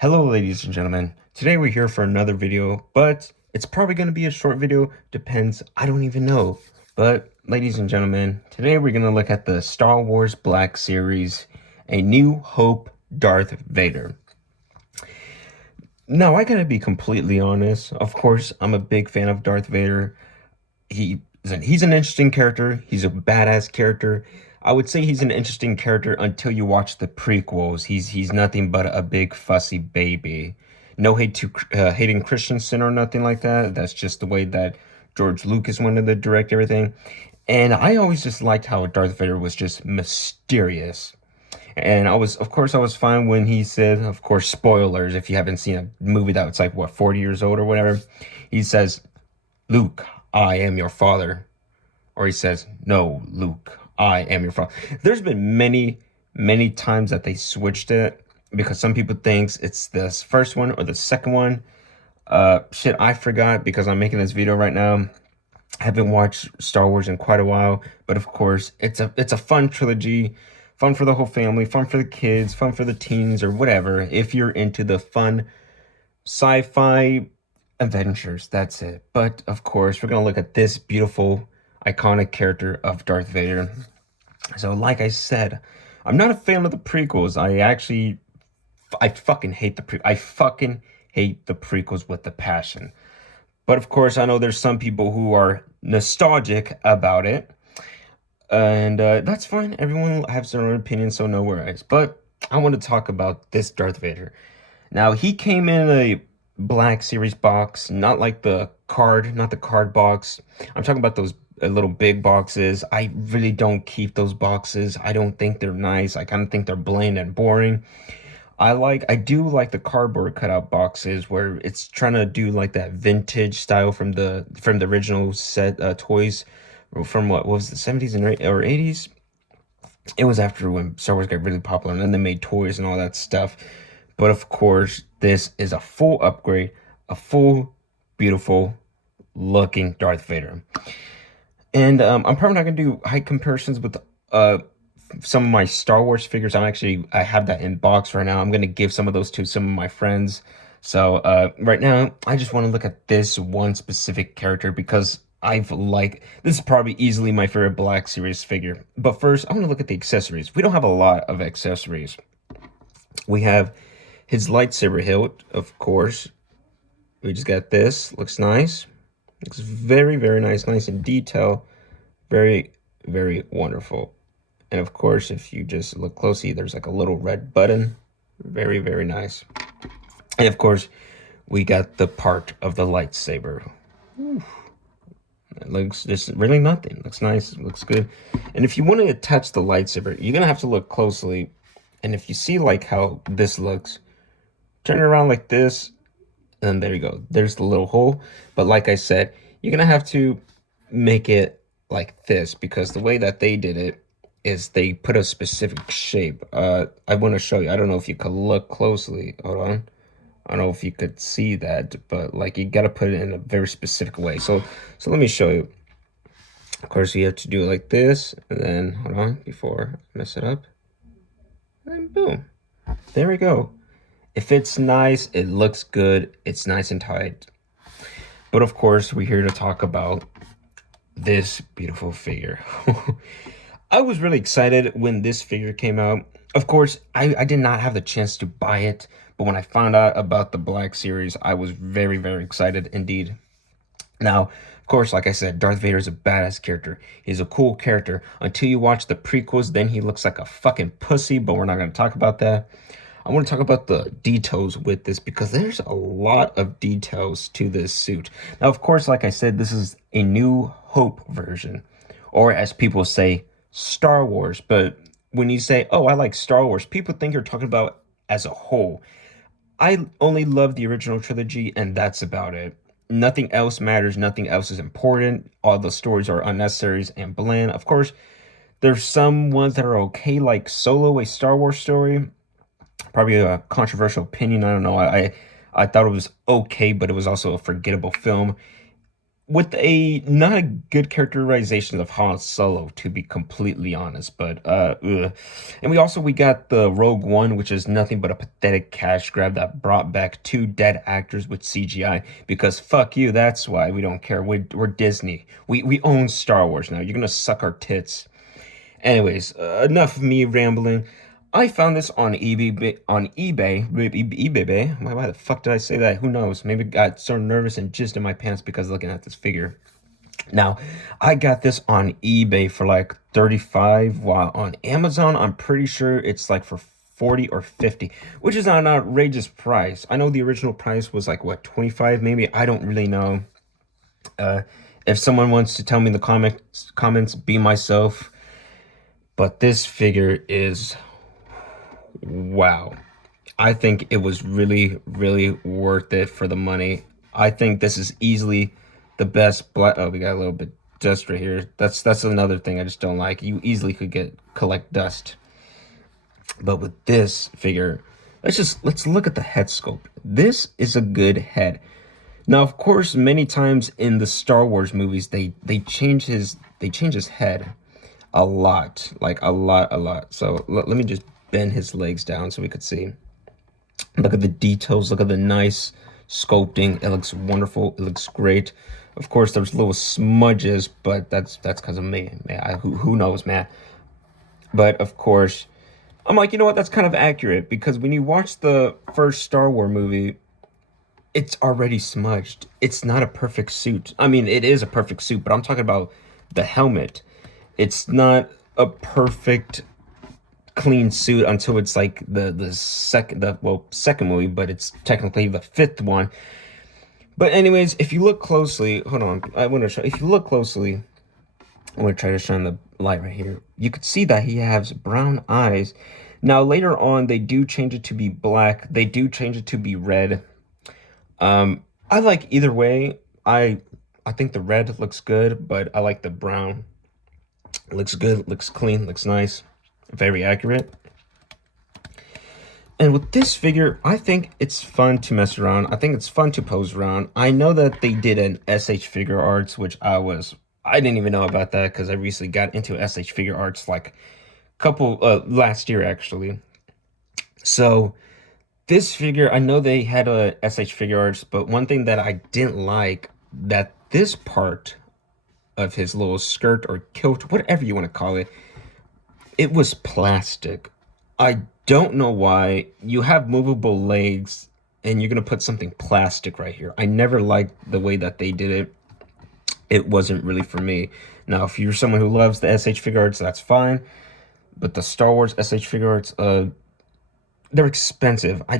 Hello, ladies and gentlemen. Today we're here for another video, but it's probably going to be a short video. Depends. I don't even know. But, ladies and gentlemen, today we're going to look at the Star Wars Black Series, A New Hope Darth Vader. Now, I gotta be completely honest. Of course, I'm a big fan of Darth Vader. He's an interesting character. He's a badass character. I would say he's an interesting character until you watch the prequels. He's nothing but a big fussy baby. No hate to Hayden Christensen or nothing like that. That's just the way that George Lucas wanted to direct everything. And I always just liked how Darth Vader was just mysterious. And of course, I was fine when he said, of course, spoilers if you haven't seen a movie that's like, what, 40 years old or whatever. He says, Luke, I am your father. Or he says, no, Luke, I am your father. There's been many times that they switched it because some people thinks it's this first one or the second one. Shit, I forgot because I'm making this video right now. I haven't watched Star Wars in quite a while, but of course, it's a fun trilogy, fun for the whole family, fun for the kids, fun for the teens or whatever. If you're into the fun sci-fi adventures, that's it. But of course, we're gonna look at this beautiful, iconic character of Darth Vader. So, like I said, I'm not a fan of the prequels. I fucking hate I fucking hate the prequels with the passion. But of course, I know there's some people who are nostalgic about it, and that's fine. Everyone has their own opinion, so no worries. But I want to talk about this Darth Vader. Now, he came in a Black Series box, not like not the card box. I'm talking about those little big boxes. I really don't keep those boxes. I don't think they're nice. I kind of think they're bland and boring. I do like the cardboard cutout boxes where it's trying to do like that vintage style from the original set toys from what was the 70s and or 80s. It was after when Star Wars got really popular and then they made toys and all that stuff. But of course, this is a full upgrade, a full beautiful looking Darth Vader. And I'm probably not gonna do height comparisons with uh some of my Star Wars figures. I have that in box right now. I'm gonna give some of those to some of my friends. So right now I just want to look at this one specific character because this is probably easily my favorite Black Series figure. But first, I'm gonna look at the accessories. We don't have a lot of accessories. We have his lightsaber hilt, of course. We just got this. Looks nice. Looks very, very nice. Nice in detail. Very, very wonderful. And of course, if you just look closely, there's like a little red button. Very, very nice. And of course, we got the part of the lightsaber. Ooh. It looks just really nothing. Looks nice. Looks good. And if you want to attach the lightsaber, you're going to have to look closely. And if you see like how this looks, turn it around like this. And there you go. There's the little hole. But like I said, you're going to have to make it like this because the way that they did it is they put a specific shape. I want to show you. I don't know if you could look closely. Hold on. I don't know if you could see that, but like you got to put it in a very specific way. So let me show you. Of course, you have to do it like this, and then hold on before I mess it up. And boom. There we go. If it's nice, it looks good. It's nice and tight. But of course, we're here to talk about this beautiful figure. I was really excited when this figure came out. Of course, I did not have the chance to buy it, but when I found out about the Black Series, I was very, very excited indeed. Now, of course, like I said, Darth Vader is a badass character. He's a cool character. Until you watch the prequels, then he looks like a fucking pussy, but we're not going to talk about that. I want to talk about the details with this because there's a lot of details to this suit. Now, of course, like I said, this is a New Hope version, or as people say, Star Wars. But when you say, oh, I like Star Wars, people think you're talking about as a whole. I only love the original trilogy, and that's about it. Nothing else matters. Nothing else is important. All the stories are unnecessary and bland. Of course, there's some ones that are okay, like Solo, a Star Wars story. Probably a controversial opinion. I don't know. I thought it was okay, but it was also a forgettable film. with a not a good characterization of Han Solo, to be completely honest. But ugh. And we got the Rogue One, which is nothing but a pathetic cash grab that brought back two dead actors with CGI. Because fuck you, that's why we don't care. We're Disney. We own Star Wars now. You're gonna suck our tits. Anyways, enough of me rambling. I found this on eBay. eBay. Why the fuck did I say that? Who knows? Maybe I got so nervous and jizzed in my pants because looking at this figure. Now, I got this on eBay for like 35, while on Amazon, I'm pretty sure it's like for 40 or 50, which is not an outrageous price. I know the original price was like what, 25 maybe? I don't really know. Uh, if someone wants to tell me in the comments, be myself. But this figure is wow. I think it was really, really worth it for the money. I think this is easily the best black. Oh, we got a little bit dust right here. That's another thing I just don't like. You easily could collect dust. But with this figure, let's look at the head sculpt. This is a good head. Now, of course, many times in the Star Wars movies, they change his head a lot, like a lot. So let me just bend his legs down so we could see. Look at the details. Look at the nice sculpting. It looks wonderful. It looks great. Of course, there's little smudges, but that's because of me, man. Who knows, man. But of course, I'm like, you know what? That's kind of accurate because when you watch the first Star Wars movie, it's already smudged. It's not a perfect suit. I mean, it is a perfect suit, but I'm talking about the helmet. It's not a perfect clean suit until it's like the second movie, but it's technically the fifth one. But anyways, if you look closely, hold on, I want to show. If you look closely, I'm gonna try to shine the light right here. You could see that he has brown eyes. Now later on, they do change it to be black. They do change it to be red. I like either way. I think the red looks good, but I like the brown. It looks good, looks clean, looks nice, very accurate. And with this figure, I think it's fun to mess around. I think it's fun to pose around. I know that they did an SH Figure Arts, which I didn't even know about that because I recently got into SH Figure Arts like couple last year actually. So this figure, I know they had a SH Figure Arts, but one thing that I didn't like that this part of his little skirt or kilt, whatever you want to call it, it was plastic. I don't know why you have movable legs and you're gonna put something plastic right here. I never liked the way that they did it. It wasn't really for me. Now, if you're someone who loves the SH Figure Arts, that's fine. But the Star Wars SH Figure Arts, they're expensive. I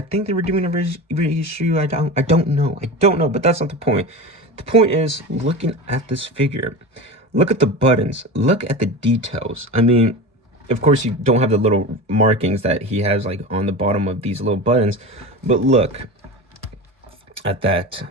think they were doing a reissue. I don't know. I don't know, but that's not the point. The point is looking at this figure. Look at the buttons. Look at the details. I mean, of course you don't have the little markings that he has like on the bottom of these little buttons, but look at that.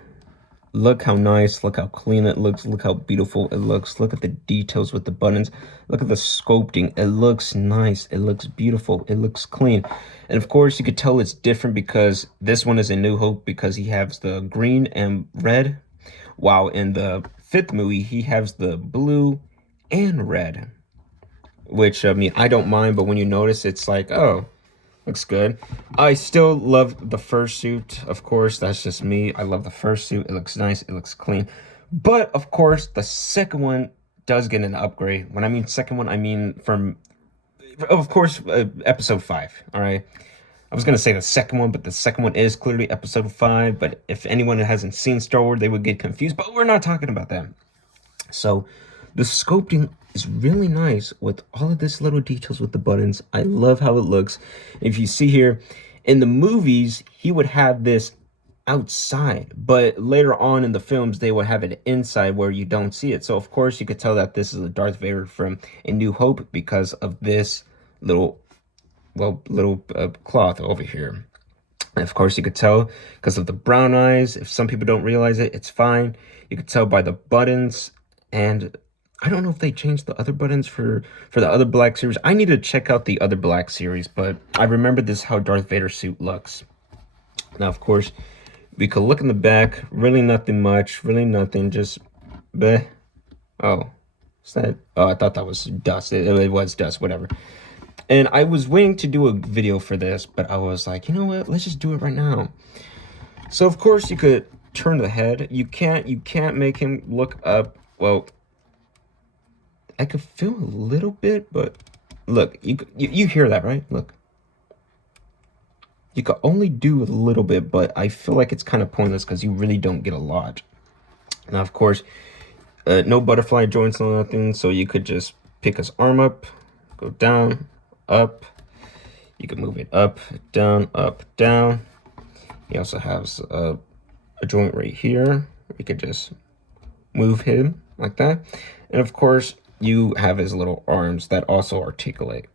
Look how nice, look how clean it looks, look how beautiful it looks. Look at the details with the buttons. Look at the sculpting. It looks nice. It looks beautiful. It looks clean. And of course, you could tell it's different because this one is a New Hope because he has the green and red, while in the fifth movie, he has the blue and red, which, I mean, I don't mind, but when you notice, it's like, oh, looks good. I still love the first suit. Of course, that's just me. I love the first suit. It looks nice. It looks clean. But of course, the second one does get an upgrade. When I mean second one, I mean from, of course, episode 5. All right. I was going to say the second one, but the second one is clearly episode 5. But if anyone hasn't seen Star Wars, they would get confused. But we're not talking about that. So the sculpting is really nice with all of this little details with the buttons. I love how it looks. If you see here, in the movies, he would have this outside, but later on in the films, they would have it inside where you don't see it. So of course, you could tell that this is a Darth Vader from A New Hope because of this little, cloth over here. And of course, you could tell because of the brown eyes. If some people don't realize it, it's fine. You could tell by the buttons. And I don't know if they changed the other buttons for the other Black series. I need to check out the other Black series, but I remember this how Darth Vader suit looks. Now, of course, We could look in the back, really nothing much, really nothing, just bleh. Oh, is that? Oh, I thought that was dust. It was dust, whatever. And I was waiting to do a video for this, but I was like, you know what? Let's just do it right now. So of course you could turn the head. You can't make him look up. Well, I could feel a little bit, but look, you hear that, right? Look. You could only do a little bit, but I feel like it's kind of pointless because you really don't get a lot. Now, of course, no butterfly joints, no nothing, so you could just pick his arm up, go down, up. You can move it up, down, up, down. He also has a joint right here. You could just move him like that. And of course, you have his little arms that also articulate.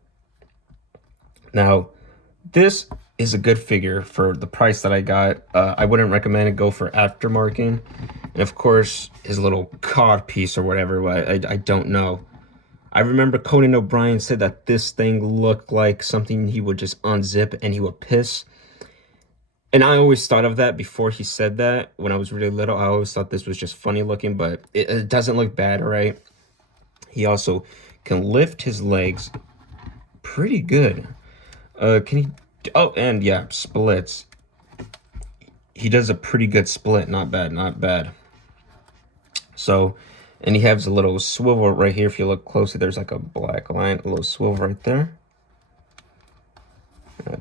Now, this is a good figure for the price that I got. I wouldn't recommend it. Go for aftermarket. And of course, his little cod piece or whatever, I don't know. I remember Conan O'Brien said that this thing looked like something he would just unzip and he would piss. And I always thought of that before he said that. When I was really little, I always thought this was just funny looking, but it doesn't look bad, all right? He also can lift his legs pretty good. Can he? Oh, and yeah, splits. He does a pretty good split. Not bad, not bad. So, and he has a little swivel right here. If you look closely, there's like a black line, a little swivel right there.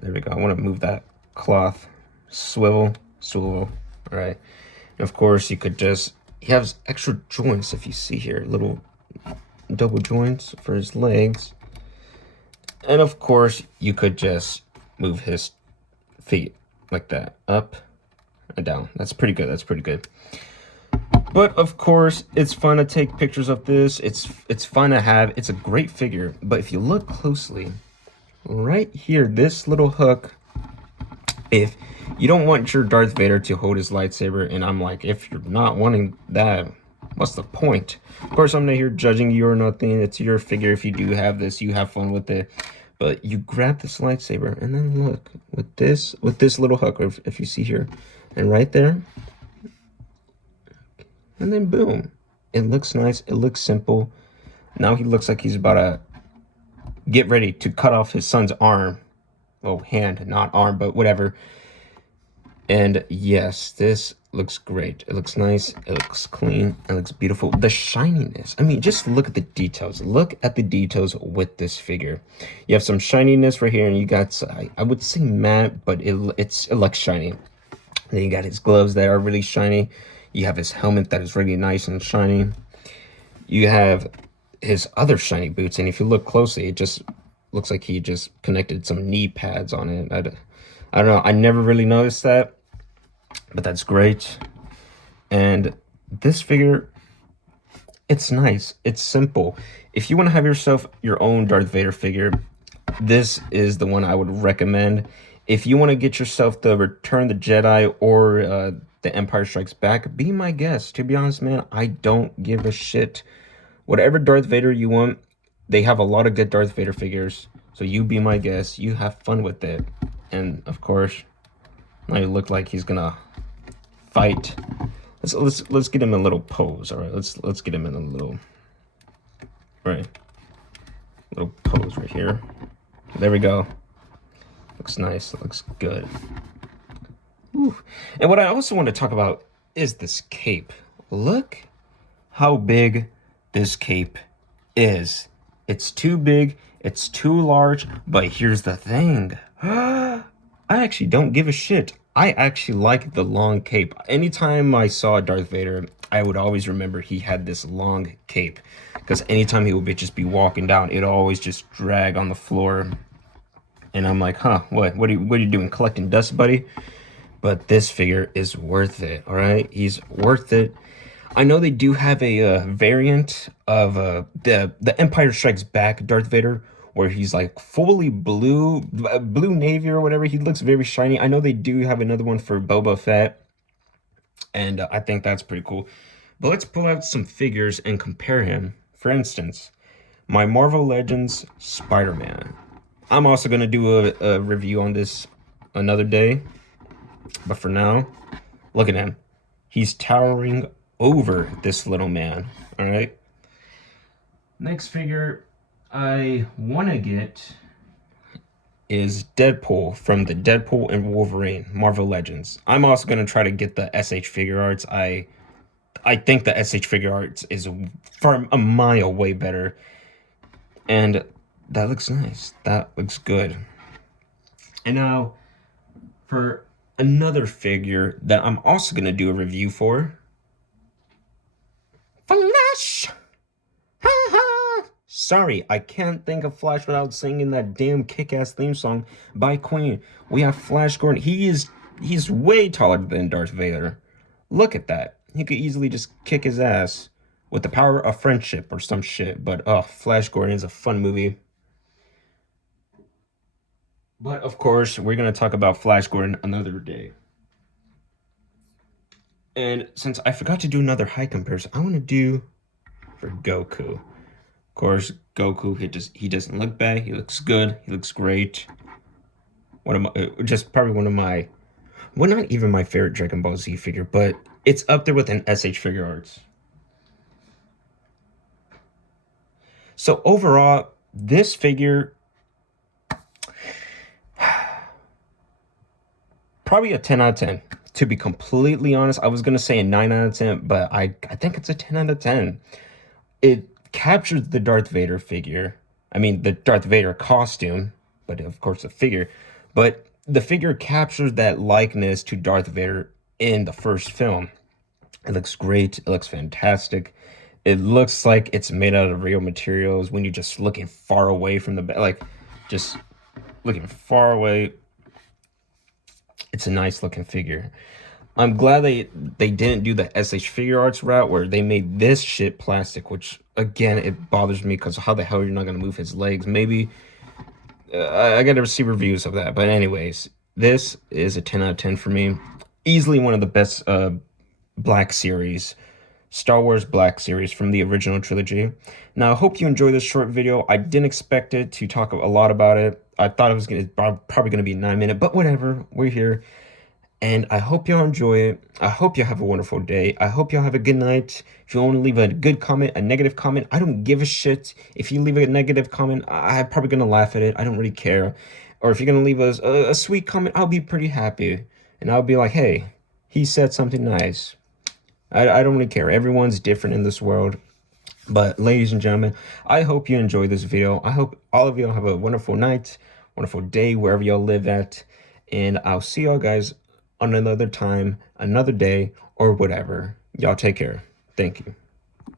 There we go. I want to move that cloth. Swivel, swivel. All right. And of course, you could just, he has extra joints if you see here. Little double joints for his legs. And of course, you could just move his feet like that. Up and down. That's pretty good. That's pretty good. But of course, it's fun to take pictures of this. It's fun to have. It's a great figure. But if you look closely, right here, this little hook, if you don't want your Darth Vader to hold his lightsaber, and I'm like, if you're not wanting that, what's the point? Of course, I'm not here judging you or nothing. It's your figure. If you do have this, you have fun with it. But you grab this lightsaber, and then look, with this little hook, if you see here, and right there, and then boom. It looks nice. It looks simple. Now he looks like he's about to get ready to cut off his son's arm. Oh, hand, not arm, but whatever. And yes, this looks great. It looks nice. It looks clean. It looks beautiful. The shininess. I mean, just look at the details. Look at the details with this figure. You have some shininess right here, and you got, I would say matte, but it looks shiny. Then you got his gloves that are really shiny. You have his helmet that is really nice and shiny. You have his other shiny boots, and if you look closely, it just looks like he just connected some knee pads on it. I don't know. I never really noticed that, but that's great. And this figure, it's nice. It's simple. If you want to have yourself your own Darth Vader figure, this is the one I would recommend. If you want to get yourself the Return of the Jedi or the Empire Strikes Back, be my guest. To be honest, man, I don't give a shit. Whatever Darth Vader you want, they have a lot of good Darth Vader figures. So you be my guest. You have fun with it. And of course, now you look like he's gonna fight. Let's get him in a little pose. All right, let's get him in a little pose right here. There we go. Looks nice. Looks good. Ooh. And what I also want to talk about is this cape. Look how big this cape is. It's too big. It's too large. But here's the thing. I actually don't give a shit. I actually like the long cape. Anytime I saw Darth Vader, I would always remember he had this long cape. Because anytime he would just be walking down, it'd always just drag on the floor. And I'm like, huh, what are you doing? Collecting dust, buddy? But this figure is worth it, all right? He's worth it. I know they do have a variant of the Empire Strikes Back Darth Vader, where he's like fully blue navy or whatever. He looks very shiny. I know they do have another one for Boba Fett, and I think that's pretty cool. But let's pull out some figures and compare him. For instance, my Marvel Legends Spider-Man. I'm also going to do a review on this another day. But for now, Look at him. He's towering over this little man. All right. Next figure I want to get is Deadpool from the Deadpool and Wolverine Marvel Legends. I'm also going to try to get the SH figure arts. I think the SH figure arts is from a mile way better. And that looks nice. That looks good. And now for another figure that I'm also going to do a review for. Flash! Ha ha! Sorry, I can't think of Flash without singing that damn kick-ass theme song by Queen. We have Flash Gordon. He's way taller than Darth Vader. Look at that. He could easily just kick his ass with the power of friendship or some shit. But Flash Gordon is a fun movie. But of course, we're gonna talk about Flash Gordon another day. And since I forgot to do another height comparison, I want to do for Goku. Of course, Goku he doesn't look bad. He looks good. He looks great. One of my just probably one of my well, not even my favorite Dragon Ball Z figure, but it's up there with an SH figure arts. So overall, this figure probably a 10 out of 10. To be completely honest, I was gonna say a 9 out of 10, but I think it's a 10 out of 10. It captures the Darth Vader figure. I mean, the Darth Vader costume, but of course the figure. But the figure captures that likeness to Darth Vader in the first film. It looks great. It looks fantastic. It looks like it's made out of real materials when you're just looking far away from the like, just looking far away. It's a nice looking figure. I'm glad they didn't do the SH figure arts route where they made this shit plastic, which again it bothers me because how the hell you're not gonna move his legs? Maybe I gotta see reviews of that. But anyways, this is a 10 out of 10 for me. Easily one of the best Black series, Star Wars Black series from the original trilogy. Now I hope you enjoyed this short video. I didn't expect it to talk a lot about it. I thought it was probably gonna be 9 minutes, but whatever. We're here. And I hope y'all enjoy it. I hope y'all have a wonderful day. I hope y'all have a good night. If you want to leave a good comment, a negative comment, I don't give a shit. If you leave a negative comment, I'm probably going to laugh at it. I don't really care. Or if you're going to leave a sweet comment, I'll be pretty happy. And I'll be like, hey, he said something nice. I don't really care. Everyone's different in this world. But ladies and gentlemen, I hope you enjoyed this video. I hope all of y'all have a wonderful night, wonderful day, wherever y'all live at. And I'll see y'all guys on another time, another day, or whatever. Y'all take care. Thank you.